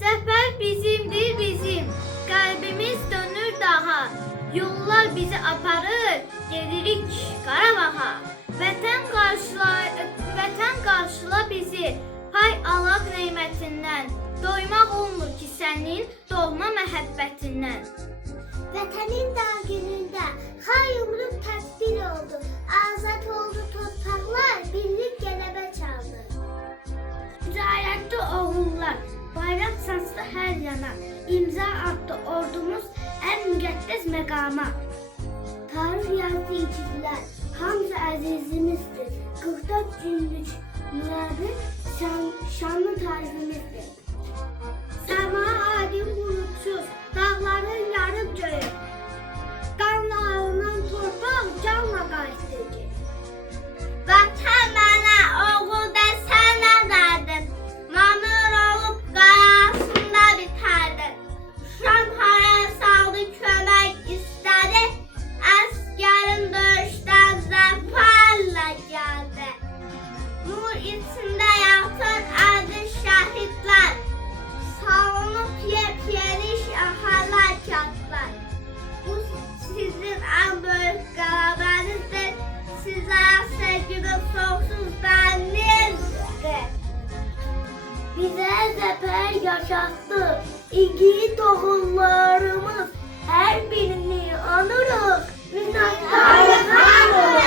Zəfər bizimdir bizim, qəlbimiz dönür dağa. Yollar bizi aparır, gedirik Qarabağa. Vətən qarşıla bizi, pay alaq neymətindən. Doymaq olmur ki sənin doğma məhəbbətindən. Vətənin dağ günündə xay yumruq təkbir oldu. Azad oldu torpaqlar, birlik qələbə çaldı. Mücahiddə oğullar, bayraq saçdı hər yana. İmza atdı ordumuz ən müqəddəs məqama. Tarix yazdı igidlər, hamısı əzizimizdir. 44 günlük müharibə şanlı tariximizdir. Səma adim bulutsuz, dağların yarıb göyü. Qanla alınan torpaq canla qayıtdı. Vətən mənə, oğul da sənə verdim. Mamur olub qarasında bitərdim. Şam haraya saldı, kömək istədi. Əskərin döyüşdən zəfərlə gəldi. Nur içində yatır əziz şəhidlər. Salınıb yepyeni şəhərlər kətlər. Bu sizin ən böyük qələbənizdir. Sizə sevginin sonsuz bənizdir. Bizə zəfər yaşatdı igid oğullarımız. Hər birini anırıq. Minnətdarıq hamı.